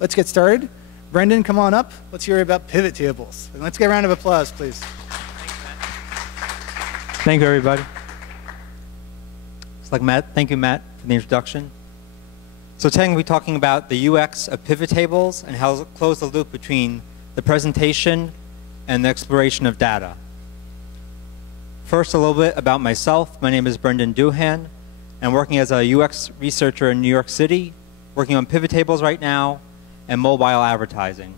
let's get started. Brendan, come on up. Let's hear about pivot tables. And let's get a round of applause, please. Thank you, everybody. It's like Matt. Thank you, Matt, for the introduction. So today I'm going to be talking about the UX of pivot tables and how to close the loop between the presentation and the exploration of data. First, a little bit about myself. My name is Brendan Doohan. I'm working as a UX researcher in New York City, working on pivot tables right now and mobile advertising.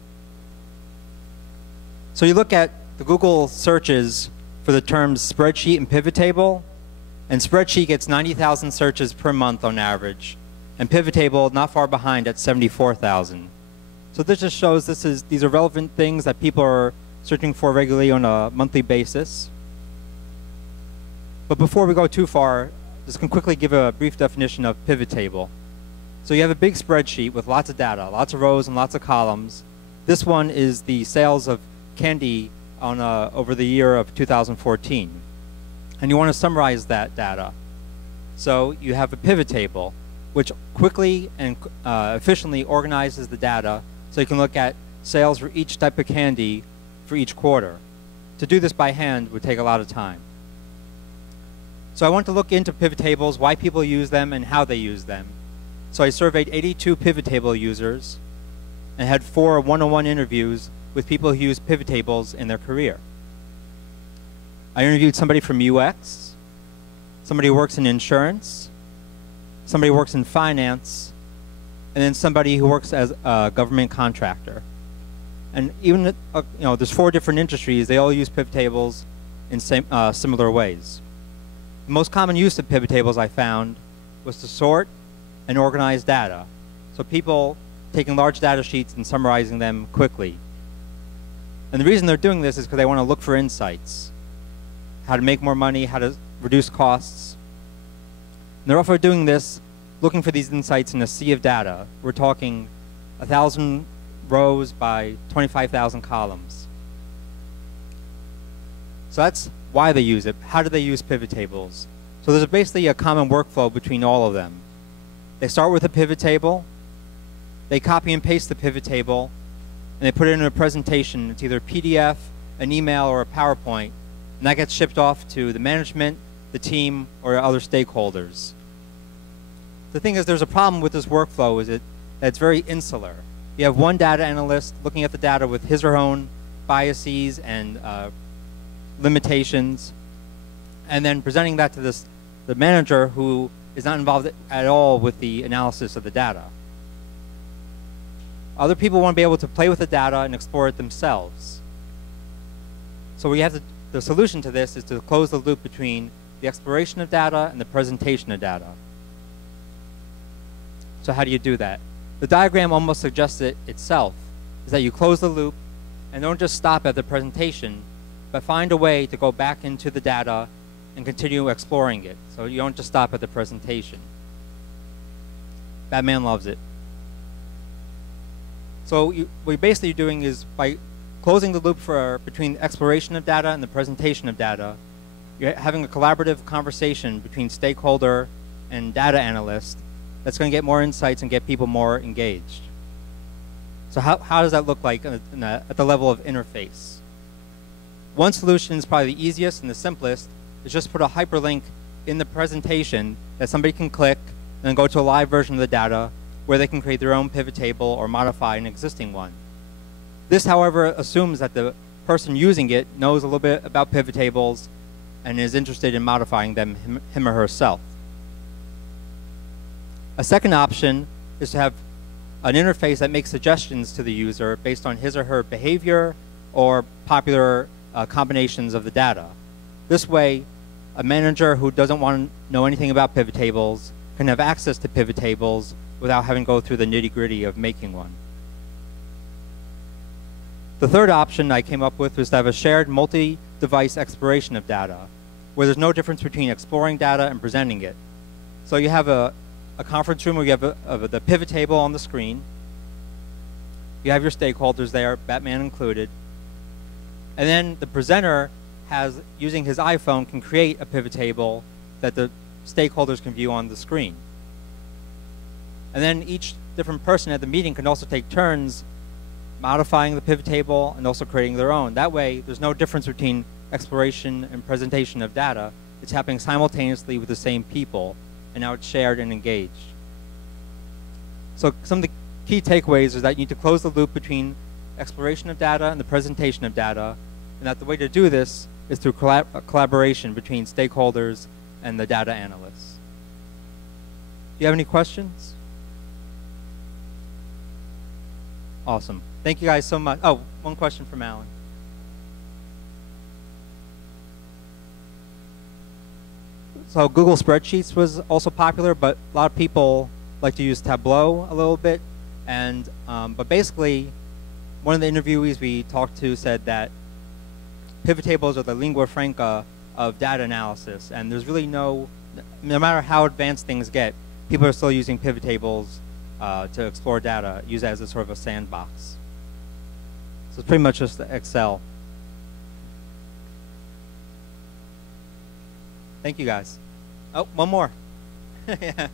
So you look at the Google searches for the terms spreadsheet and pivot table, and spreadsheet gets 90,000 searches per month on average, and pivot table not far behind at 74,000. So this just shows these are relevant things that people are searching for regularly on a monthly basis. But before we go too far, just can quickly give a brief definition of pivot table. So you have a big spreadsheet with lots of data, lots of rows and lots of columns. This one is the sales of candy on over the year of 2014. And you want to summarize that data. So you have a pivot table, which quickly and efficiently organizes the data so you can look at sales for each type of candy for each quarter. To do this by hand would take a lot of time. So I want to look into pivot tables, why people use them, and how they use them. So I surveyed 82 pivot table users and had 4 one-on-one interviews with people who use pivot tables in their career. I interviewed somebody from UX, somebody who works in insurance, somebody who works in finance, and then somebody who works as a government contractor. And even there's 4 different industries. They all use pivot tables in similar ways. The most common use of pivot tables I found was to sort and organize data. So people taking large data sheets and summarizing them quickly. And the reason they're doing this is because they want to look for insights. How to make more money, how to reduce costs. And they're also doing this looking for these insights in a sea of data. We're talking 1,000 rows by 25,000 columns. So that's why they use it. How do they use pivot tables? So there's basically a common workflow between all of them. They start with a pivot table, they copy and paste the pivot table, and they put it in a presentation. It's either a PDF, an email, or a PowerPoint, and that gets shipped off to the management, the team, or other stakeholders. The thing is, there's a problem with this workflow, is that it's very insular. You have one data analyst looking at the data with his or her own biases and limitations, and then presenting that to the manager who is not involved at all with the analysis of the data. Other people want to be able to play with the data and explore it themselves. So the solution to this is to close the loop between the exploration of data and the presentation of data. So how do you do that? The diagram almost suggests it itself, is that you close the loop and don't just stop at the presentation, but find a way to go back into the data and continue exploring it. So you don't just stop at the presentation. Batman loves it. So what you're basically doing is, by closing the loop between the exploration of data and the presentation of data, you're having a collaborative conversation between stakeholder and data analyst that's going to get more insights and get people more engaged. So how does that look like at the level of interface? One solution is probably the easiest and the simplest, is just put a hyperlink in the presentation that somebody can click and then go to a live version of the data where they can create their own pivot table or modify an existing one. This, however, assumes that the person using it knows a little bit about pivot tables and is interested in modifying them him or herself. A second option is to have an interface that makes suggestions to the user based on his or her behavior or popular combinations of the data. This way, a manager who doesn't want to know anything about pivot tables can have access to pivot tables without having to go through the nitty-gritty of making one. The third option I came up with was to have a shared multi-device exploration of data, where there's no difference between exploring data and presenting it. So you have a conference room where you have the pivot table on the screen. You have your stakeholders there, Batman included. And then the presenter using his iPhone, can create a pivot table that the stakeholders can view on the screen. And then each different person at the meeting can also take turns modifying the pivot table and also creating their own. That way, there's no difference between exploration and presentation of data. It's happening simultaneously with the same people, and now it's shared and engaged. So some of the key takeaways is that you need to close the loop between exploration of data and the presentation of data, and that the way to do this is through collaboration between stakeholders and the data analysts. Do you have any questions? Awesome. Thank you guys so much. Oh, one question from Alan. So Google Spreadsheets was also popular, but a lot of people like to use Tableau a little bit. And but basically, one of the interviewees we talked to said that pivot tables are the lingua franca of data analysis, and there's really no matter how advanced things get, people are still using pivot tables to explore data, use it as a sort of a sandbox. So it's pretty much just Excel. Thank you, guys. Oh, one more. Yeah.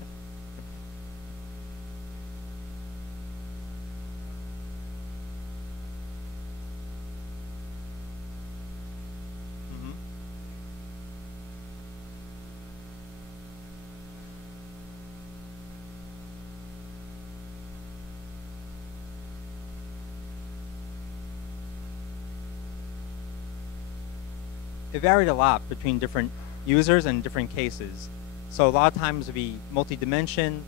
It varied a lot between different users and different cases. So a lot of times it would be multi-dimension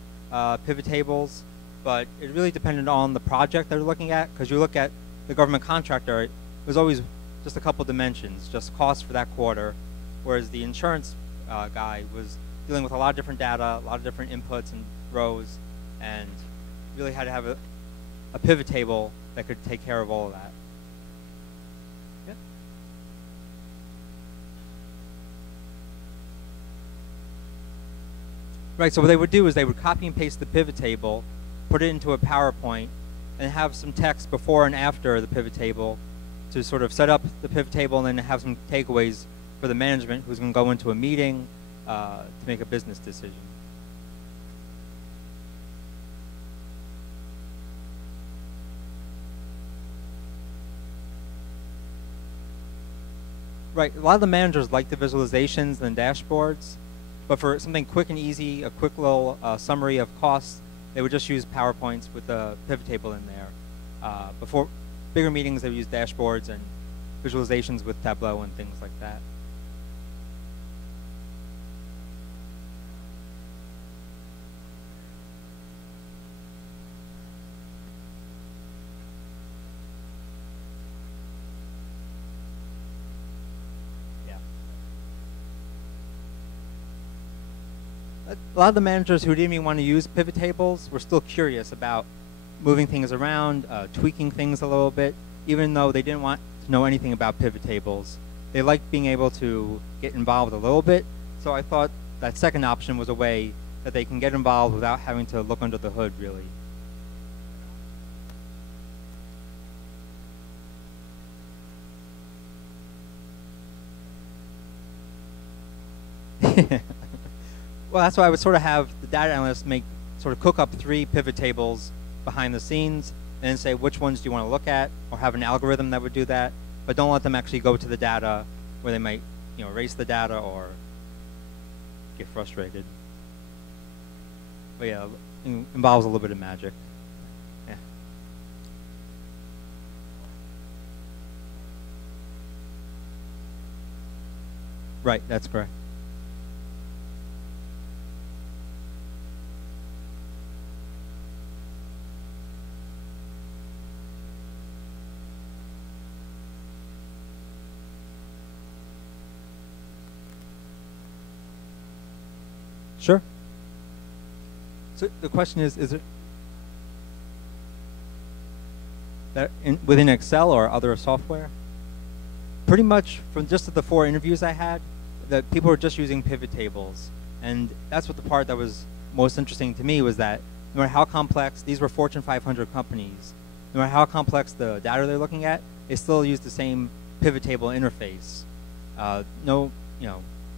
pivot tables, but it really depended on the project they're looking at, because you look at the government contractor, it was always just a couple dimensions, just cost for that quarter, whereas the insurance guy was dealing with a lot of different data, a lot of different inputs and rows, and really had to have a pivot table that could take care of all of that. Right, so what they would do is they would copy and paste the pivot table, put it into a PowerPoint, and have some text before and after the pivot table to sort of set up the pivot table, and then have some takeaways for the management who's going to go into a meeting to make a business decision. Right, a lot of the managers like the visualizations and dashboards. But for something quick and easy, a quick little summary of costs, they would just use PowerPoints with the pivot table in there. Before bigger meetings, they would use dashboards and visualizations with Tableau and things like that. A lot of the managers who didn't even want to use pivot tables were still curious about moving things around, tweaking things a little bit, even though they didn't want to know anything about pivot tables. They liked being able to get involved a little bit, so I thought that second option was a way that they can get involved without having to look under the hood, really. Well, that's why I would sort of have the data analysts cook up 3 pivot tables behind the scenes and then say which ones do you want to look at, or have an algorithm that would do that, but don't let them actually go to the data where they might, erase the data or get frustrated. But yeah, it involves a little bit of magic. Yeah. Right, that's correct. Sure. So the question is it that within Excel or other software? Pretty much from just the 4 interviews I had, that people were just using pivot tables. And that's what the part that was most interesting to me was that no matter how complex, these were Fortune 500 companies, no matter how complex the data they're looking at, they still use the same pivot table interface, to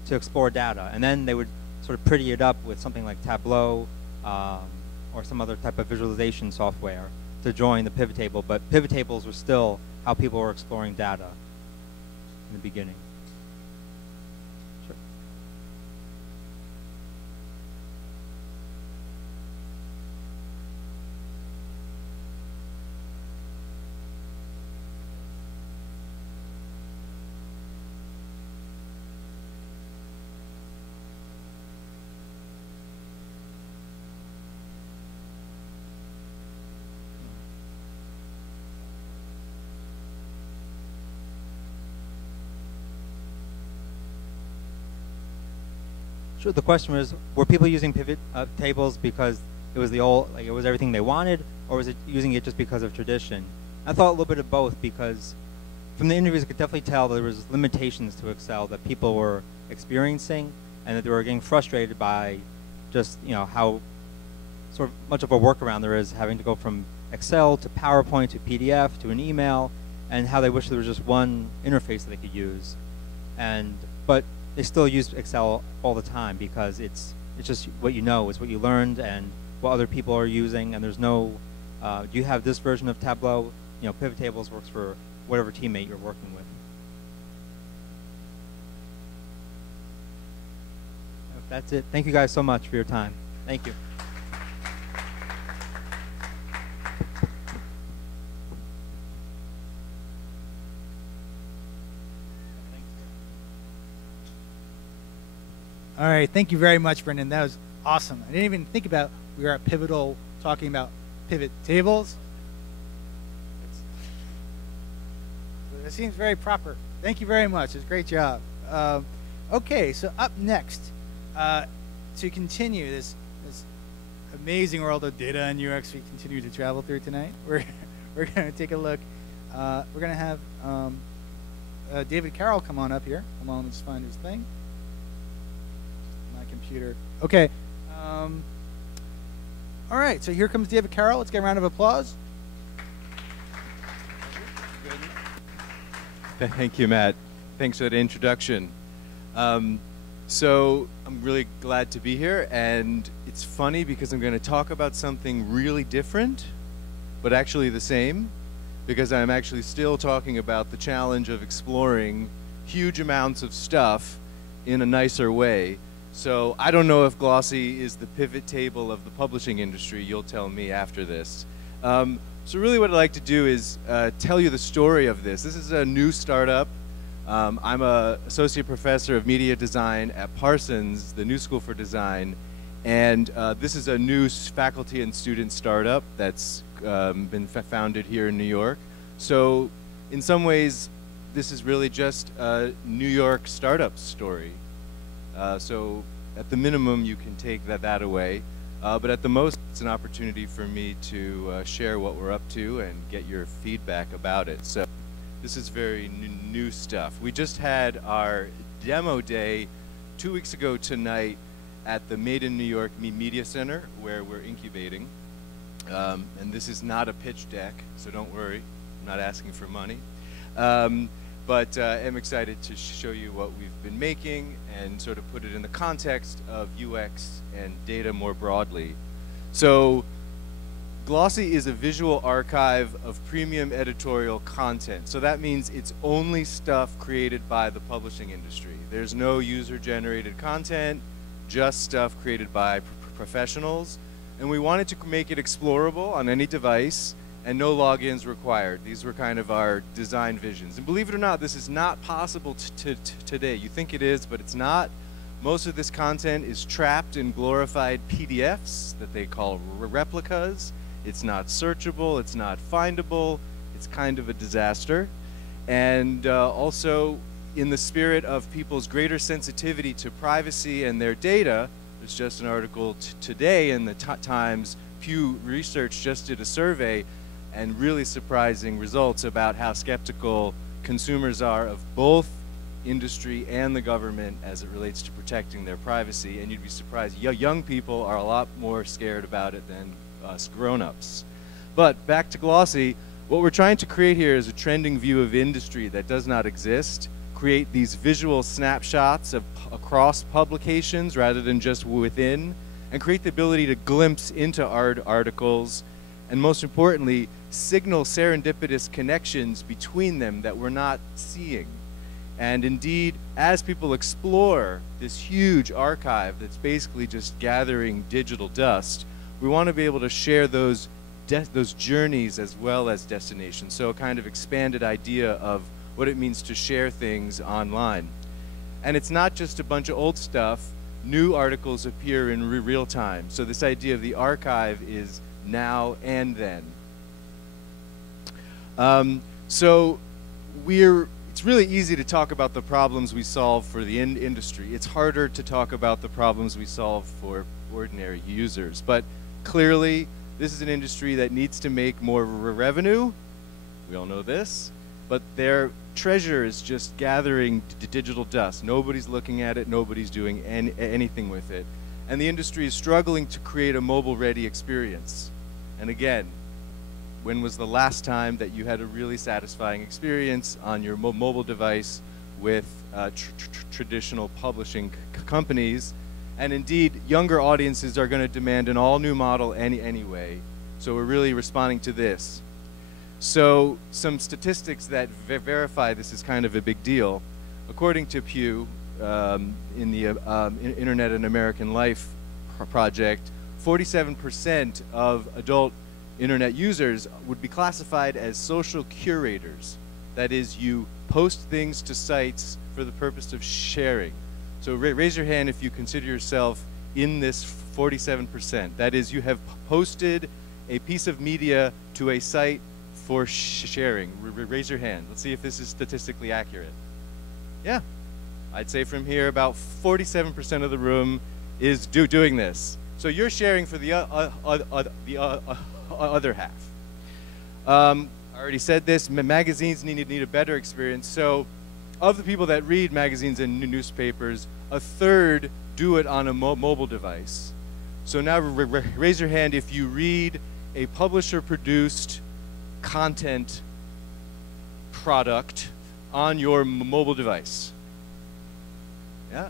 explore data. And then they would sort of pretty it up with something like Tableau, or some other type of visualization software to join the pivot table, but pivot tables were still how people were exploring data in the beginning. Sure. Sure. The question was, were people using pivot tables because it was the old, like it was everything they wanted, or was it using it just because of tradition? I thought a little bit of both, because from the interviews I could definitely tell there was limitations to Excel that people were experiencing, and that they were getting frustrated by just, you know, how sort of much of a workaround there is having to go from Excel to PowerPoint to PDF to an email, and how they wish there was just one interface that they could use. But they still use Excel all the time because it's just what you know, it's what you learned and what other people are using, and there's no, do you have this version of Tableau? You know, pivot tables works for whatever teammate you're working with. That's it. Thank you guys so much for your time. Thank you. All right, thank you very much, Brendan. That was awesome. I didn't even think about, we were at Pivotal talking about pivot tables. It seems very proper. Thank you very much. It's a great job. Okay, so up next, to continue this amazing world of data and UX we continue to travel through tonight, we're going to take a look. We're going to have David Carroll come on up here. Come on, let me just find his thing. Computer. Okay. All right, so here comes David Carroll. Let's get a round of applause. Thank you, Matt. Thanks for that introduction. So I'm really glad to be here, and it's funny because I'm going to talk about something really different, but actually the same, because I'm actually still talking about the challenge of exploring huge amounts of stuff in a nicer way. So I don't know if Glossy is the pivot table of the publishing industry. You'll tell me after this. So really what I'd like to do is tell you the story of this. This is a new startup. I'm an associate professor of media design at Parsons, the New School for Design. And this is a new faculty and student startup that's been founded here in New York. So in some ways, this is really just a New York startup story. So at the minimum, you can take that away. But at the most, it's an opportunity for me to share what we're up to and get your feedback about it. So this is very new stuff. We just had our demo day 2 weeks ago tonight at the Made in New York Media Center, where we're incubating. And this is not a pitch deck, so don't worry. I'm not asking for money. But I'm excited to show you what we've been making and sort of put it in the context of UX and data more broadly. So Glossy is a visual archive of premium editorial content. So that means it's only stuff created by the publishing industry. There's no user-generated content, just stuff created by professionals. And we wanted to make it explorable on any device, and no logins required. These were kind of our design visions. And believe it or not, this is not possible today. You think it is, but it's not. Most of this content is trapped in glorified PDFs that they call replicas. It's not searchable, it's not findable, it's kind of a disaster. And also, in the spirit of people's greater sensitivity to privacy and their data, there's just an article today in the Times. Pew Research just did a survey and really surprising results about how skeptical consumers are of both industry and the government as it relates to protecting their privacy. And you'd be surprised, young people are a lot more scared about it than us grown-ups. But back to Glossy, what we're trying to create here is a trending view of industry that does not exist, create these visual snapshots of across publications rather than just within, and create the ability to glimpse into articles, and most importantly, signal serendipitous connections between them that we're not seeing. And indeed, as people explore this huge archive that's basically just gathering digital dust, we want to be able to share those journeys as well as destinations. So a kind of expanded idea of what it means to share things online. And it's not just a bunch of old stuff. New articles appear in real time. So this idea of the archive is now and then. It's really easy to talk about the problems we solve for the industry. It's harder to talk about the problems we solve for ordinary users. But clearly, this is an industry that needs to make more revenue. We all know this. But their treasure is just gathering digital dust. Nobody's looking at it. Nobody's doing anything with it. And the industry is struggling to create a mobile-ready experience. And again, when was the last time that you had a really satisfying experience on your mobile device with traditional publishing companies? And indeed, younger audiences are going to demand an all-new model anyway. So we're really responding to this. So some statistics that verify this is kind of a big deal. According to Pew, in the Internet and American Life project, 47% of adult Internet users would be classified as social curators. That is, you post things to sites for the purpose of sharing. So raise your hand if you consider yourself in this 47%. That is, you have posted a piece of media to a site for sharing. Raise your hand. Let's see if this is statistically accurate. Yeah. I'd say from here about 47% of the room is doing this. So you're sharing for the other half. I already said this, magazines need a better experience. So of the people that read magazines and newspapers, a third do it on a mobile device. So now raise your hand if you read a publisher-produced content product on your mobile device. Yeah,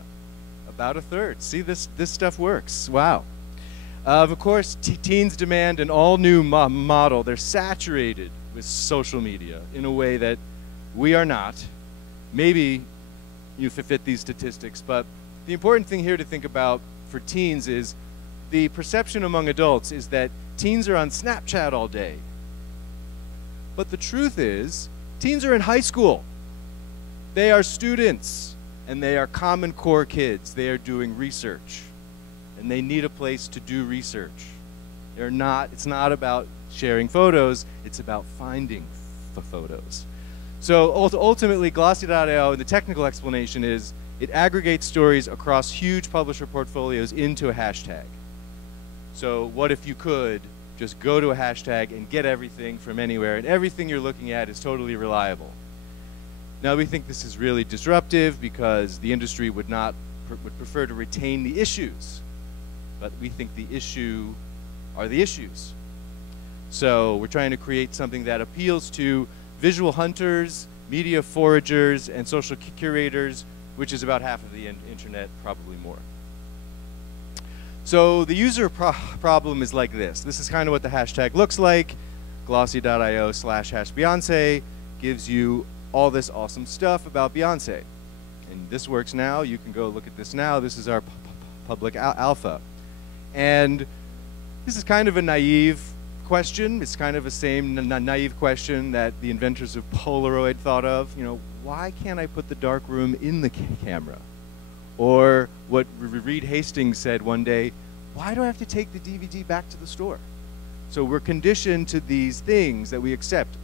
about a third. See, this stuff works. Wow. Of course, teens demand an all-new model. They're saturated with social media in a way that we are not. Maybe you fit these statistics, but the important thing here to think about for teens is the perception among adults is that teens are on Snapchat all day. But the truth is, teens are in high school. They are students, and they are Common Core kids. They are doing research, and they need a place to do research. It's not about sharing photos, it's about finding photos. So ultimately, Glossy.io, and the technical explanation is, it aggregates stories across huge publisher portfolios into a hashtag. So what if you could just go to a hashtag and get everything from anywhere, and everything you're looking at is totally reliable. Now we think this is really disruptive because the industry would prefer to retain the issues, but we think the issue are the issues. So we're trying to create something that appeals to visual hunters, media foragers, and social curators, which is about half of the internet, probably more. So the user problem is like this. This is kind of what the hashtag looks like. Glossy.io/Beyonce gives you all this awesome stuff about Beyonce. And this works now. You can go look at this now. This is our public alpha. And this is kind of a naive question. It's kind of the same naive question that the inventors of Polaroid thought of. You know, why can't I put the darkroom in the camera? Or what Reed Hastings said one day, why do I have to take the DVD back to the store? So we're conditioned to these things that we accept.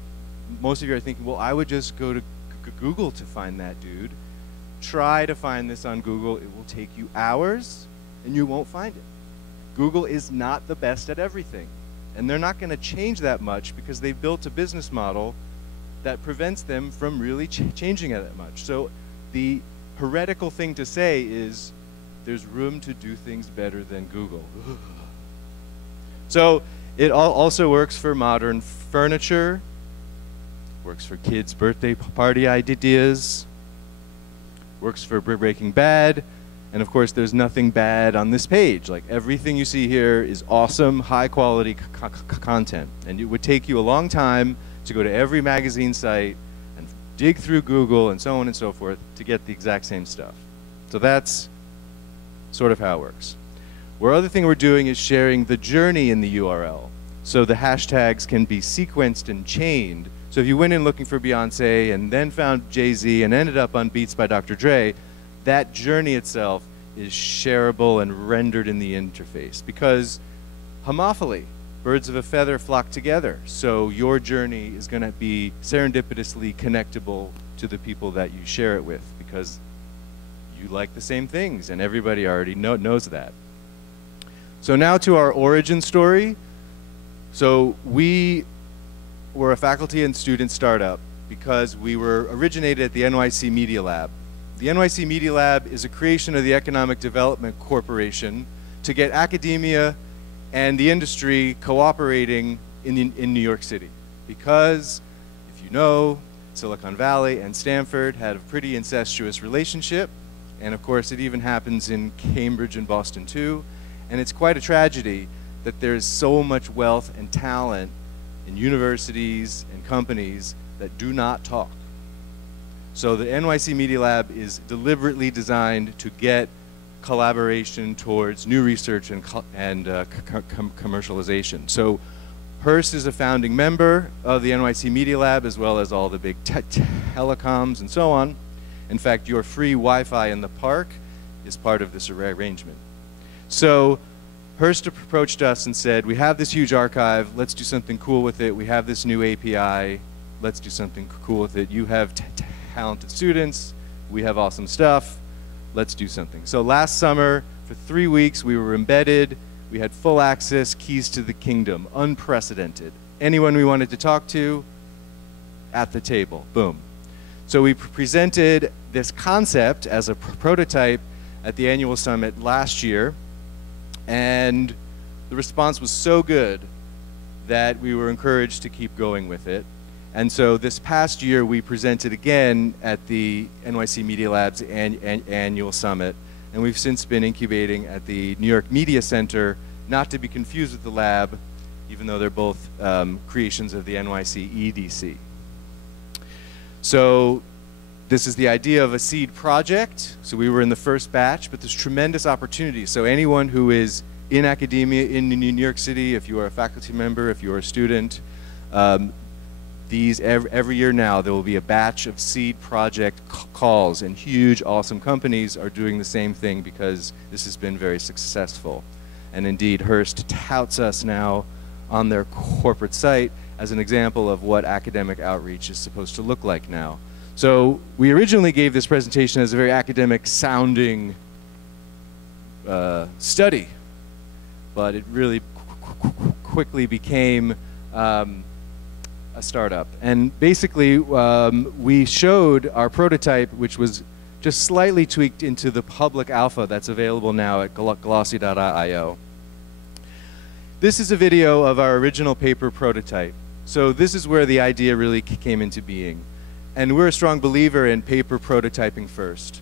Most of you are thinking, well, I would just go to Google to find that, dude. Try to find this on Google. It will take you hours, and you won't find it. Google is not the best at everything. And they're not going to change that much because they've built a business model that prevents them from really changing it that much. So the heretical thing to say is there's room to do things better than Google. So it also works for modern furniture, works for kids' birthday party ideas, works for Breaking Bad, And of course, there's nothing bad on this page. Like, everything you see here is awesome, high quality content. And it would take you a long time to go to every magazine site and dig through Google and so on and so forth to get the exact same stuff. So that's sort of how it works. One other thing we're doing is sharing the journey in the URL. So the hashtags can be sequenced and chained. So if you went in looking for Beyonce and then found Jay-Z and ended up on Beats by Dr. Dre, that journey itself is shareable and rendered in the interface, because homophily, birds of a feather flock together. So your journey is going to be serendipitously connectable to the people that you share it with, because you like the same things and everybody already knows that. So now to our origin story. So we were a faculty and student startup because we were originated at the NYC Media Lab. The NYC Media Lab is a creation of the Economic Development Corporation to get academia and the industry cooperating in New York City. Because, if you know, Silicon Valley and Stanford had a pretty incestuous relationship, and of course it even happens in Cambridge and Boston too, and it's quite a tragedy that there's so much wealth and talent in universities and companies that do not talk. So the NYC Media Lab is deliberately designed to get collaboration towards new research and commercialization. So Hearst is a founding member of the NYC Media Lab, as well as all the big telecoms and so on. In fact, your free Wi-Fi in the park is part of this arrangement. So Hearst approached us and said, we have this huge archive, let's do something cool with it. We have this new API, let's do something cool with it. You have talented students, we have awesome stuff, let's do something. So last summer, for 3 weeks, we were embedded, we had full access, keys to the kingdom, unprecedented. Anyone we wanted to talk to, at the table, boom. So we presented this concept as a prototype at the annual summit last year, and the response was so good that we were encouraged to keep going with it. And so this past year, we presented again at the NYC Media Lab's annual summit, and we've since been incubating at the New York Media Center, not to be confused with the lab, even though they're both creations of the NYC EDC. So this is the idea of a seed project. So we were in the first batch, but there's tremendous opportunity. So anyone who is in academia in New York City, if you are a faculty member, if you are a student, every year now there will be a batch of seed project calls, and huge awesome companies are doing the same thing because this has been very successful. And indeed, Hearst touts us now on their corporate site as an example of what academic outreach is supposed to look like now. So we originally gave this presentation as a very academic sounding study, but it really quickly became a startup. And basically, we showed our prototype, which was just slightly tweaked into the public alpha that's available now at glossy.io. This is a video of our original paper prototype. So this is where the idea really came into being. And we're a strong believer in paper prototyping first.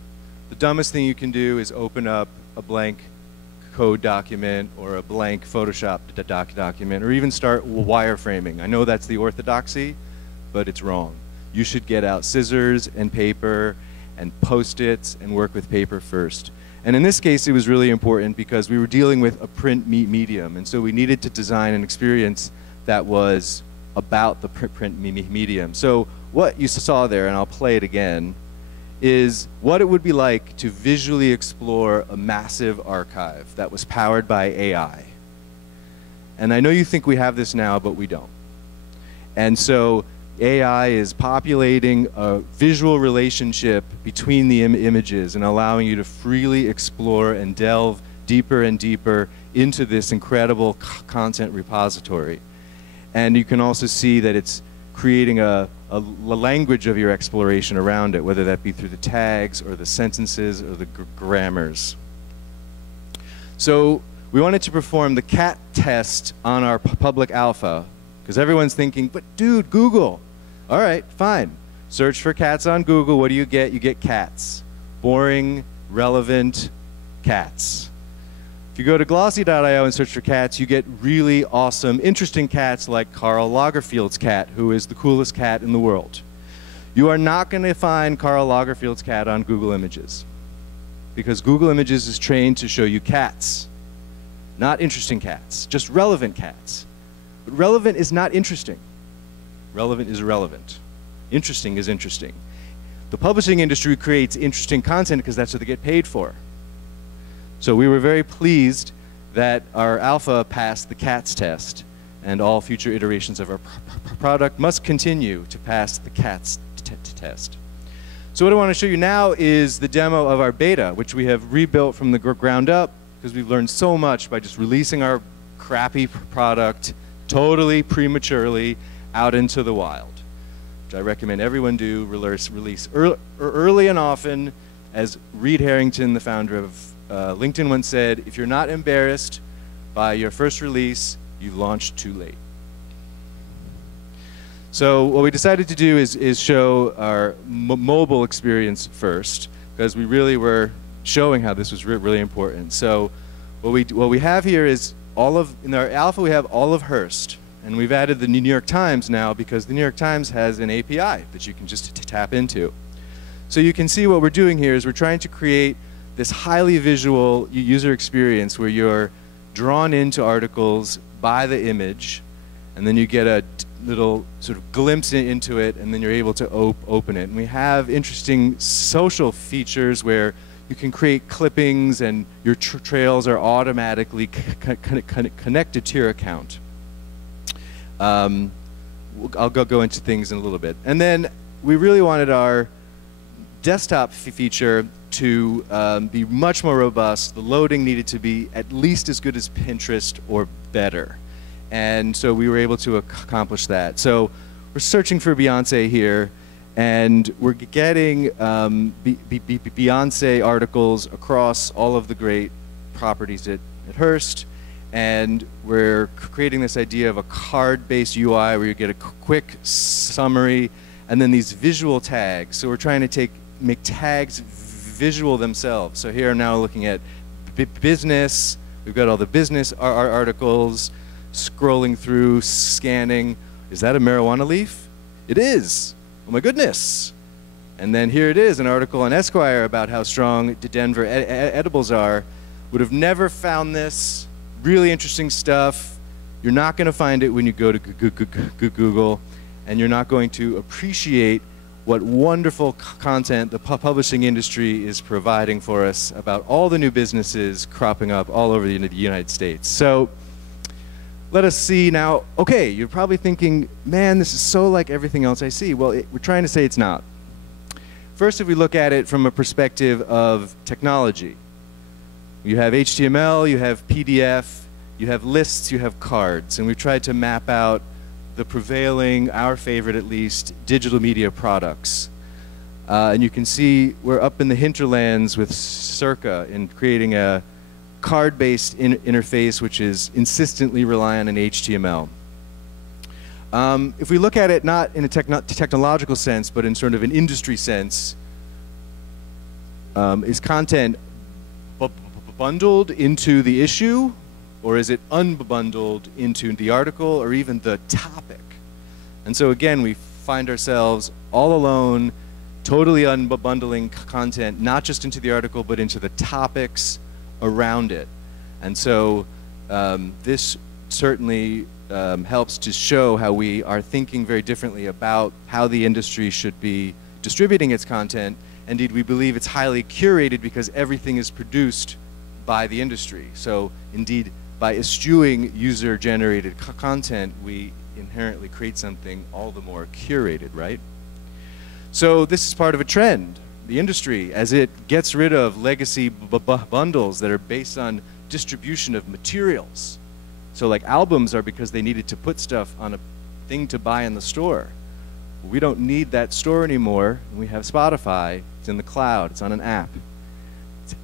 The dumbest thing you can do is open up a blank code document or a blank Photoshop document, or even start wireframing. I know that's the orthodoxy, but it's wrong. You should get out scissors and paper and Post-its and work with paper first. And in this case, it was really important because we were dealing with a print medium, and so we needed to design an experience that was about the print medium. So what you saw there, and I'll play it again, is what it would be like to visually explore a massive archive that was powered by AI. And I know you think we have this now, but we don't. And so AI is populating a visual relationship between the images and allowing you to freely explore and delve deeper and deeper into this incredible content repository. And you can also see that it's creating a language of your exploration around it, whether that be through the tags or the sentences or the grammars. So we wanted to perform the cat test on our public alpha, because everyone's thinking, but dude, Google. All right, fine. Search for cats on Google. What do you get? You get cats. Boring, relevant, cats. If you go to glossy.io and search for cats, you get really awesome, interesting cats like Carl Lagerfeld's cat, who is the coolest cat in the world. You are not going to find Carl Lagerfeld's cat on Google Images, because Google Images is trained to show you cats, not interesting cats, just relevant cats. But relevant is not interesting. Relevant is relevant. Interesting is interesting. The publishing industry creates interesting content because that's what they get paid for. So we were very pleased that our alpha passed the CATS test, and all future iterations of our product must continue to pass the CATS test. So what I want to show you now is the demo of our beta, which we have rebuilt from the ground up, because we've learned so much by just releasing our crappy product totally prematurely out into the wild, which I recommend everyone do. Release early and often. As Reed Harrington, the founder of LinkedIn, once said, if you're not embarrassed by your first release, you launched too late. So what we decided to do is show our mobile experience first, because we really were showing how this was really important. So what we have here is in our alpha we have all of Hearst, and we've added the New York Times now because the New York Times has an API that you can just tap into. So you can see what we're doing here is we're trying to create this highly visual user experience where you're drawn into articles by the image, and then you get a little sort of glimpse into it, and then you're able to open it. And we have interesting social features where you can create clippings, and your trails are automatically connected to your account. I'll go into things in a little bit. And then we really wanted our desktop feature to be much more robust. The loading needed to be at least as good as Pinterest or better. And so we were able to accomplish that. So we're searching for Beyonce here, and we're getting Beyonce articles across all of the great properties at Hearst, and we're creating this idea of a card-based UI where you get a quick summary and then these visual tags. So we're trying to make tags visual themselves. So here I'm now looking at business. We've got all the business articles, scrolling through, scanning. Is that a marijuana leaf? It is. Oh my goodness. And then here it is, an article on Esquire about how strong the Denver edibles are. Would have never found this. Really interesting stuff. You're not going to find it when you go to Google, and you're not going to appreciate what wonderful content the publishing industry is providing for us about all the new businesses cropping up all over the United States. So let us see now. Okay, you're probably thinking, man, this is so like everything else I see. Well, we're trying to say it's not. First, if we look at it from a perspective of technology, you have HTML, you have PDF, you have lists, you have cards, and we've tried to map out the prevailing, our favorite at least, digital media products. And you can see we're up in the hinterlands with Circa in creating a card-based interface which is insistently reliant on HTML. If we look at it not in a technological sense, but in sort of an industry sense, is content bundled into the issue, or is it unbundled into the article or even the topic? And so again, we find ourselves all alone, totally unbundling content, not just into the article, but into the topics around it. And so this certainly helps to show how we are thinking very differently about how the industry should be distributing its content. Indeed, we believe it's highly curated because everything is produced by the industry. So indeed, by eschewing user-generated content, we inherently create something all the more curated, right? So this is part of a trend. The industry, as it gets rid of legacy bundles that are based on distribution of materials. So like albums are because they needed to put stuff on a thing to buy in the store. We don't need that store anymore. We have Spotify. It's in the cloud. It's on an app.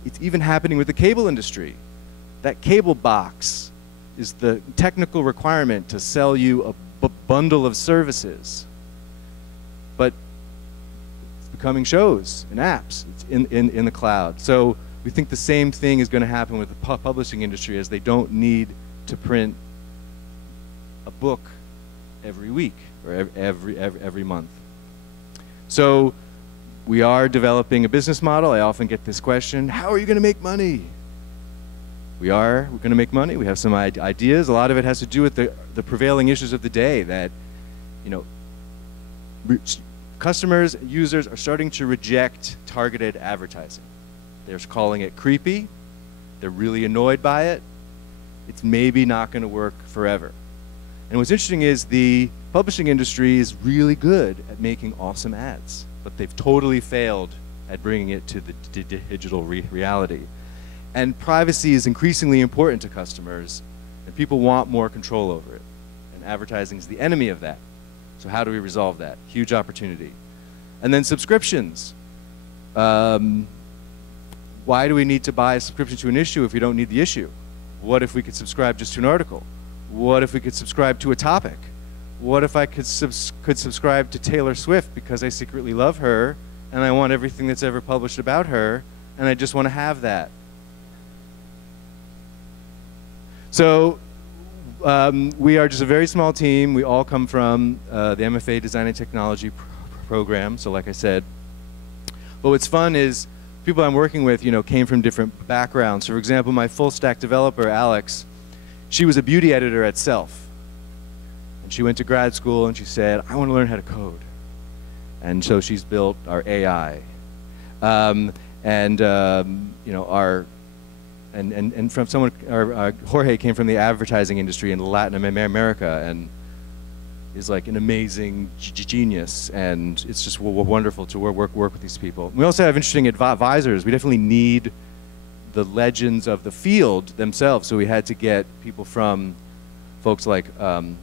It's even happening with the cable industry. That cable box is the technical requirement to sell you a bundle of services. But it's becoming shows and apps. It's in the cloud. So We think the same thing is going to happen with the publishing industry, as they don't need to print a book every week or every month. So we are developing a business model. I often get this question, how are you going to make money? We're going to make money. We have some ideas. A lot of it has to do with the prevailing issues of the day, that, you know, customers, users are starting to reject targeted advertising. They're calling it creepy. They're really annoyed by it. It's maybe not going to work forever. And what's interesting is the publishing industry is really good at making awesome ads, but they've totally failed at bringing it to the digital reality. And privacy is increasingly important to customers, and people want more control over it. And advertising is the enemy of that. So how do we resolve that? Huge opportunity. And then subscriptions. Why do we need to buy a subscription to an issue if we don't need the issue? What if we could subscribe just to an article? What if we could subscribe to a topic? What if I could subscribe to Taylor Swift because I secretly love her and I want everything that's ever published about her and I just want to have that? So we are just a very small team. We all come from the MFA Design and Technology program. So like I said, but what's fun is people I'm working with, you know, came from different backgrounds. So for example, my full stack developer, Alex, she was a beauty editor at Self. And she went to grad school and she said, I want to learn how to code. And so she's built our AI. You know, and from someone, Jorge came from the advertising industry in Latin America and is like an amazing genius, and it's just wonderful to work with these people. We also have interesting advisors. We definitely need the legends of the field themselves, so we had to get people from folks like Time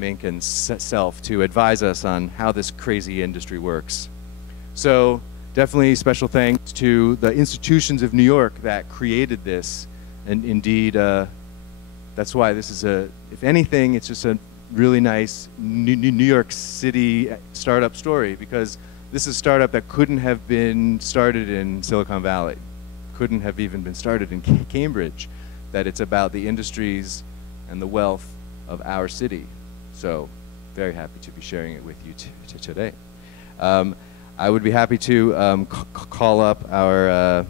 Inc. and Self to advise us on how this crazy industry works. So definitely special thanks to the institutions of New York that created this, and indeed that's why this is if anything, it's just a really nice New York City startup story, because this is a startup that couldn't have been started in Silicon Valley, couldn't have even been started in Cambridge, that it's about the industries and the wealth of our city. So very happy to be sharing it with you today. I would be happy to call up our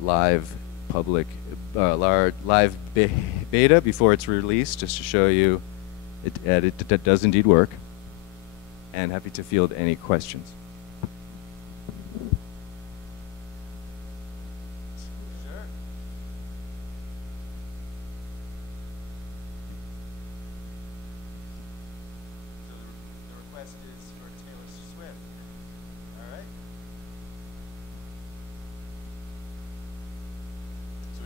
live public live beta before it's released, just to show you it does indeed work, and happy to field any questions. Sure. So the request is for Taylor Swift. All right. So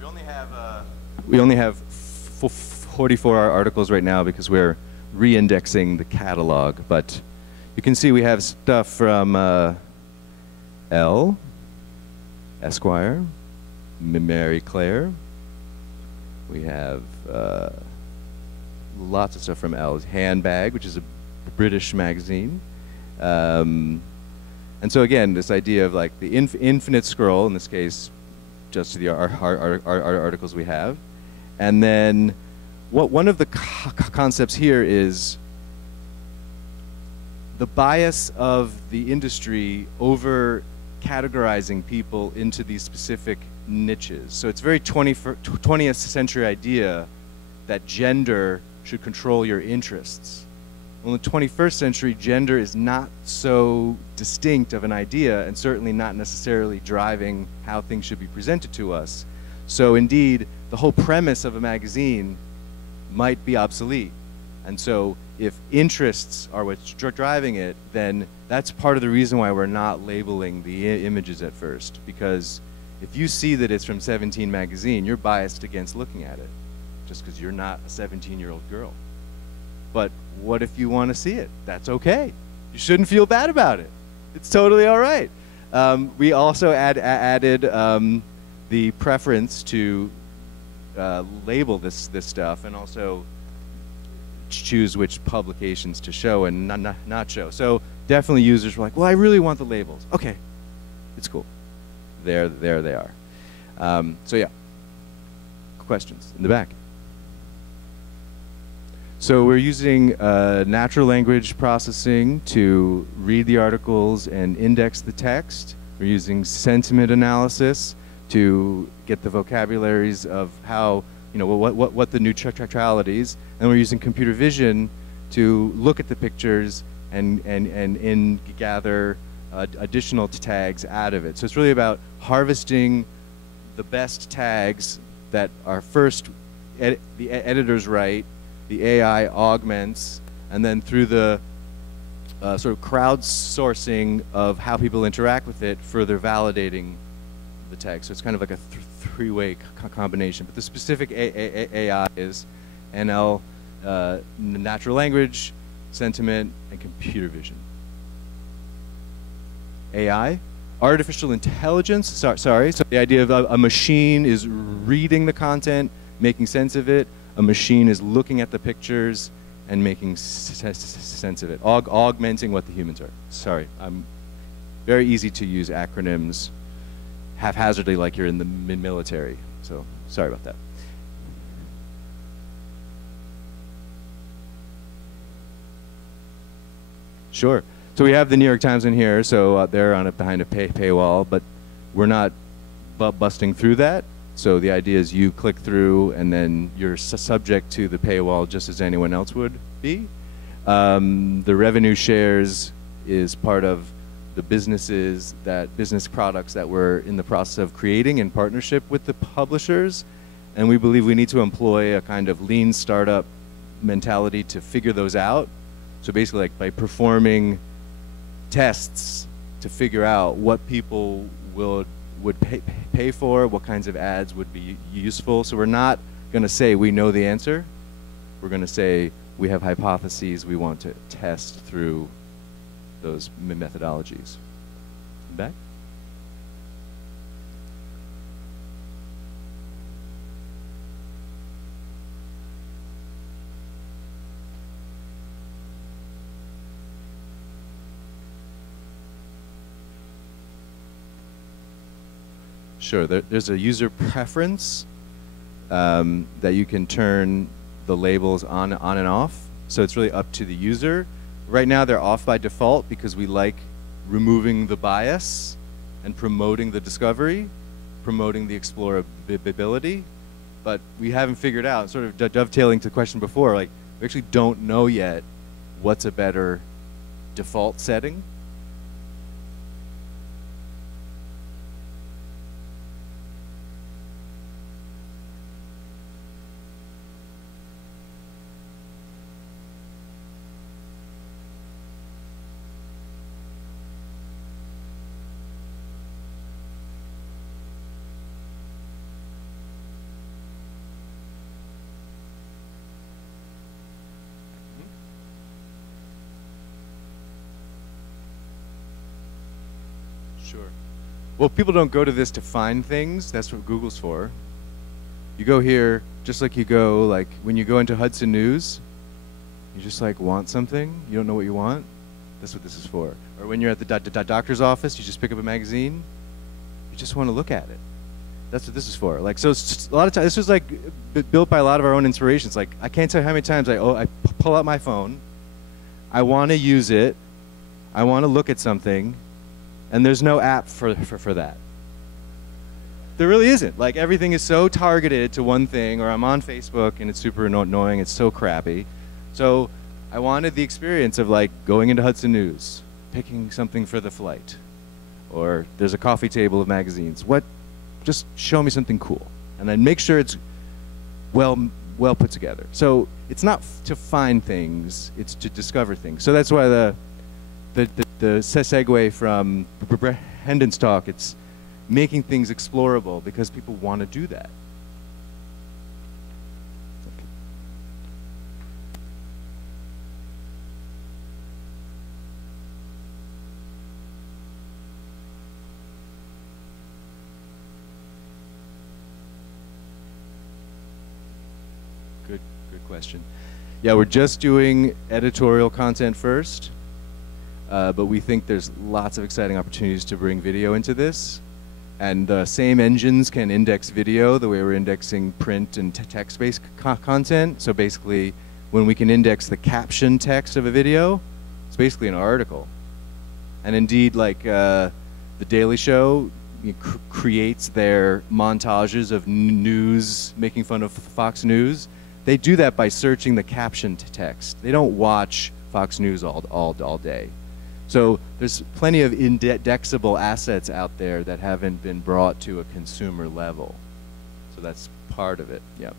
we only have 44 articles right now because we're re-indexing the catalog, but you can see we have stuff from Elle, Esquire, Mary Claire. We have lots of stuff from Elle's Handbag, which is a British magazine. And so again, this idea of like the infinite scroll, in this case, just to the articles we have. And then one of the concepts here is the bias of the industry over categorizing people into these specific niches. So it's a very 20th century idea that gender should control your interests. Well, in the 21st century, gender is not so distinct of an idea, and certainly not necessarily driving how things should be presented to us. So indeed, the whole premise of a magazine might be obsolete. And so if interests are what's driving it, then that's part of the reason why we're not labeling the images at first. Because if you see that it's from 17 magazine, you're biased against looking at it, just because you're not a 17-year-old girl. But what if you want to see it? That's okay. You shouldn't feel bad about it. It's totally all right. We also added the preference to label this stuff, and also choose which publications to show and not show. So definitely users were like, well, I really want the labels. Okay, it's cool. there they are. So yeah, questions in the back. So we're using natural language processing to read the articles and index the text. We're using sentiment analysis to get the vocabularies of how, you know, what the neutralities, and we're using computer vision to look at the pictures and gather additional tags out of it. So it's really about harvesting the best tags that are first the editors write, the AI augments, and then through the sort of crowdsourcing of how people interact with it, further validating the tag. So it's kind of like a three-way combination. But the specific AI is NL, natural language, sentiment, and computer vision. AI, artificial intelligence, sorry. So the idea of a machine is reading the content, making sense of it. A machine is looking at the pictures and making sense of it, augmenting what the humans are. Sorry, I'm very easy to use acronyms haphazardly like you're in the military. So sorry about that. Sure. So we have the New York Times in here, so they're on behind a paywall, but we're not busting through that. So the idea is you click through and then you're subject to the paywall just as anyone else would be. The revenue shares is part of the business products that we're in the process of creating in partnership with the publishers. And we believe we need to employ a kind of lean startup mentality to figure those out. So basically, like by performing tests to figure out what people would pay for, what kinds of ads would be useful. So we're not going to say we know the answer. We're going to say we have hypotheses we want to test through those methodologies. Back? Sure, there's a user preference that you can turn the labels on and off. So it's really up to the user. Right now they're off by default because we like removing the bias and promoting the discovery, promoting the explorability. But we haven't figured out, sort of dovetailing to the question before, like we actually don't know yet what's a better default setting. Sure. Well, people don't go to this to find things. That's what Google's for. You go here just like you go, like when you go into Hudson News, you just like want something. You don't know what you want. That's what this is for. Or when you're at the doctor's office, you just pick up a magazine. You just want to look at it. That's what this is for. Like, so it's a lot of times, this was like built by a lot of our own inspirations. Like, I can't tell you how many times I pull out my phone. I want to use it. I want to look at something. And there's no app for that. There really isn't. Like, everything is so targeted to one thing, or I'm on Facebook and it's super annoying, it's so crappy. So I wanted the experience of like going into Hudson News, picking something for the flight, or there's a coffee table of magazines. Just show me something cool. And then make sure it's well put together. So it's not to find things, it's to discover things. So that's why the segue from Brendan's talk, it's making things explorable because people want to do that. Good question. Yeah, we're just doing editorial content first. But we think there's lots of exciting opportunities to bring video into this. And the same engines can index video the way we're indexing print and text-based content. So basically, when we can index the caption text of a video, it's basically an article. And indeed, like The Daily Show creates their montages of news, making fun of Fox News. They do that by searching the caption text. They don't watch Fox News all day. So there's plenty of indexable assets out there that haven't been brought to a consumer level. So that's part of it, yeah.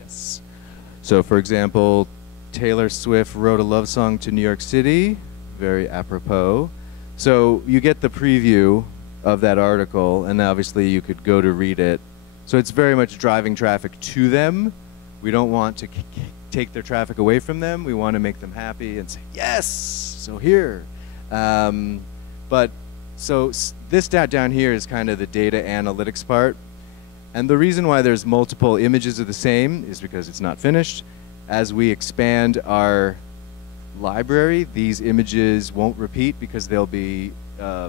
Yes. So for example, Taylor Swift wrote a love song to New York City. Very apropos. So you get the preview of that article, and obviously you could go to read it. So it's very much driving traffic to them. We don't want to take their traffic away from them. We want to make them happy and say, yes, so here. But so this down here is kind of the data analytics part. And the reason why there's multiple images of the same is because it's not finished. As we expand our library, these images won't repeat because there'll be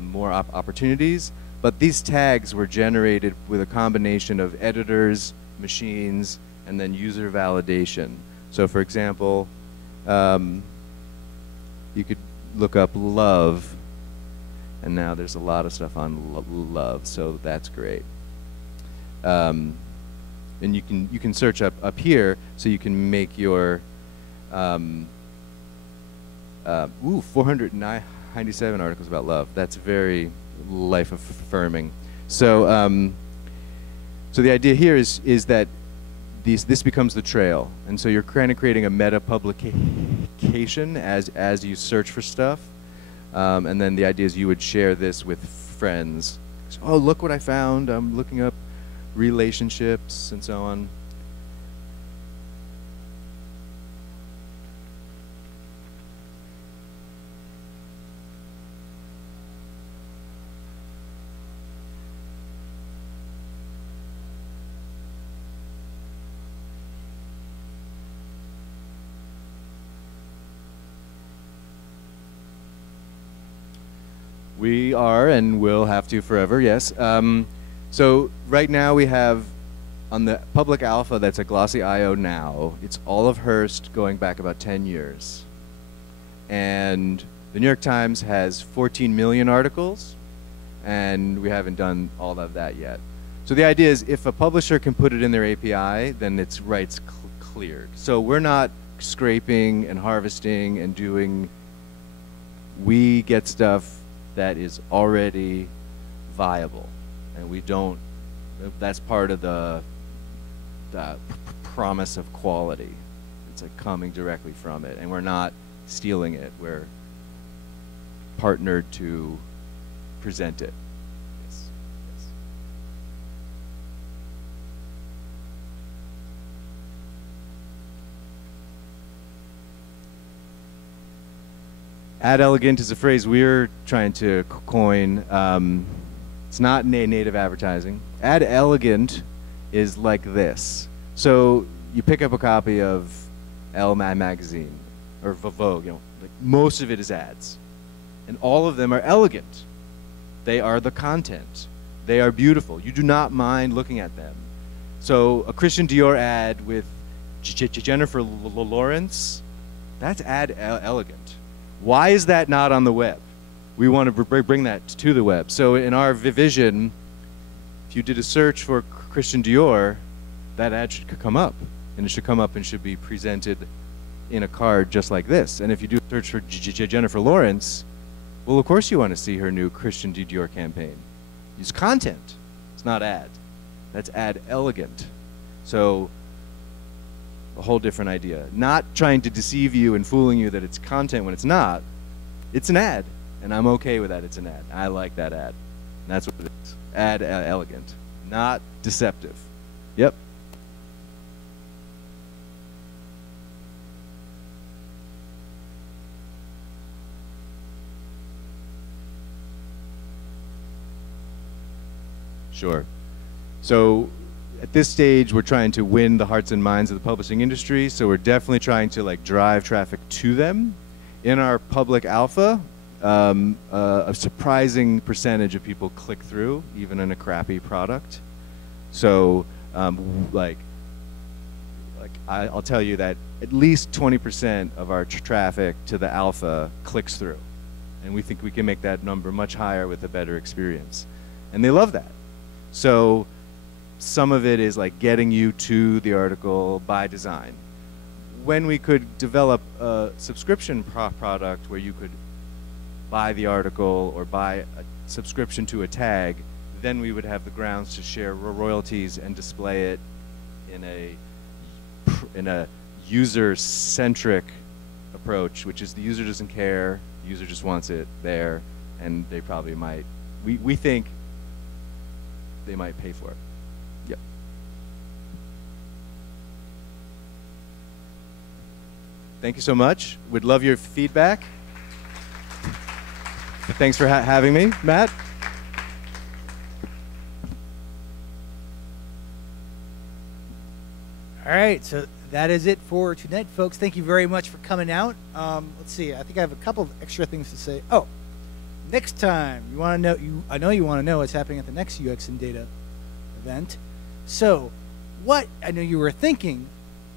more opportunities. But these tags were generated with a combination of editors, machines, and then user validation. So for example, you could look up love, and now there's a lot of stuff on love, so that's great. And you can search up here, so you can make your 497 articles about love. That's very life affirming. So, so the idea here is that this becomes the trail, and so you're kind of creating a meta publication as you search for stuff, and then the idea is you would share this with friends. So, oh, look what I found! I'm looking up relationships and so on. We are and will have to forever, yes. So right now we have, on the public alpha that's at Glossy IO now, it's all of Hearst going back about 10 years. And the New York Times has 14 million articles, and we haven't done all of that yet. So the idea is if a publisher can put it in their API, then its rights cleared. So we're not scraping and harvesting and doing, we get stuff that is already viable, and we don't, that's part of the promise of quality. It's like coming directly from it, and we're not stealing it, we're partnered to present it. Yes. Yes. Ad elegant is a phrase we're trying to coin. It's not native advertising. Ad elegant is like this. So you pick up a copy of Elle magazine or Vogue. You know, like most of it is ads, and all of them are elegant. They are the content. They are beautiful. You do not mind looking at them. So a Christian Dior ad with Jennifer Lawrence, that's ad elegant. Why is that not on the web? We want to bring that to the web. So in our vision, if you did a search for Christian Dior, that ad should come up. And it should come up and should be presented in a card just like this. And if you do a search for Jennifer Lawrence, well, of course you want to see her new Christian Dior campaign. It's content. It's not ad. That's ad elegant. So a whole different idea. Not trying to deceive you and fooling you that it's content when it's not. It's an ad, and I'm okay with that. It's an ad. I like that ad. And that's what it is. Ad elegant, not deceptive. Yep. Sure. So at this stage, we're trying to win the hearts and minds of the publishing industry. So we're definitely trying to like drive traffic to them. In our public alpha, a surprising percentage of people click through, even in a crappy product. So I'll tell you that at least 20% of our traffic to the alpha clicks through. And we think we can make that number much higher with a better experience. And they love that. So some of it is like getting you to the article by design. When we could develop a subscription product where you could buy the article or buy a subscription to a tag, then we would have the grounds to share royalties and display it in a user-centric approach, which is the user doesn't care, the user just wants it there, and they probably might, we think they might pay for it. Yep. Thank you so much. Would love your feedback. Thanks for having me, Matt. All right, so that is it for tonight, folks. Thank you very much for coming out. Let's see. I think I have a couple of extra things to say. Oh, next time you want to know. I know you want to know what's happening at the next UX and Data event. So, what I know you were thinking.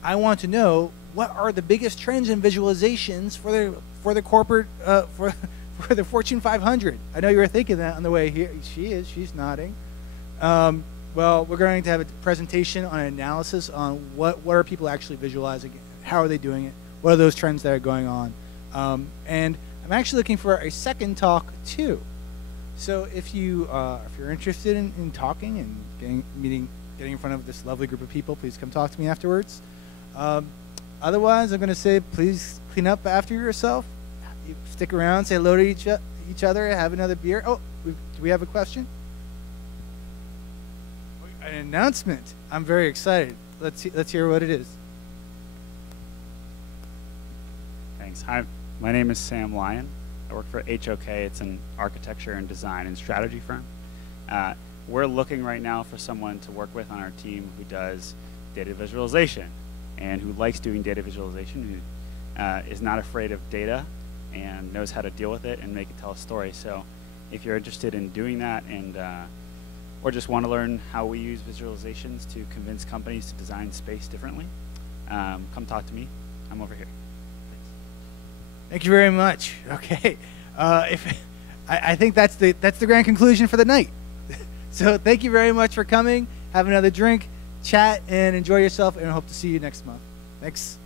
I want to know what are the biggest trends in visualizations for the corporate for the Fortune 500. I know you were thinking that on the way here. She's nodding. Well, we're going to have a presentation on an analysis on what are people actually visualizing, how are they doing it, what are those trends that are going on. And I'm actually looking for a second talk too. So if you're interested in talking and getting in front of this lovely group of people, please come talk to me afterwards. Otherwise, I'm going to say please clean up after yourself. You stick around, say hello to each other, have another beer. Oh, do we have a question? An announcement. I'm very excited. Let's hear what it is. Thanks. Hi, my name is Sam Lyon. I work for HOK. It's an architecture and design and strategy firm. We're looking right now for someone to work with on our team who does data visualization and who likes doing data visualization, who is not afraid of data and knows how to deal with it and make it tell a story. So if you're interested in doing that and or just want to learn how we use visualizations to convince companies to design space differently, come talk to me. I'm over here. Thanks. Thank you very much. Okay, I think that's the grand conclusion for the night. So thank you very much for coming. Have another drink, chat, and enjoy yourself. And I hope to see you next month. Thanks.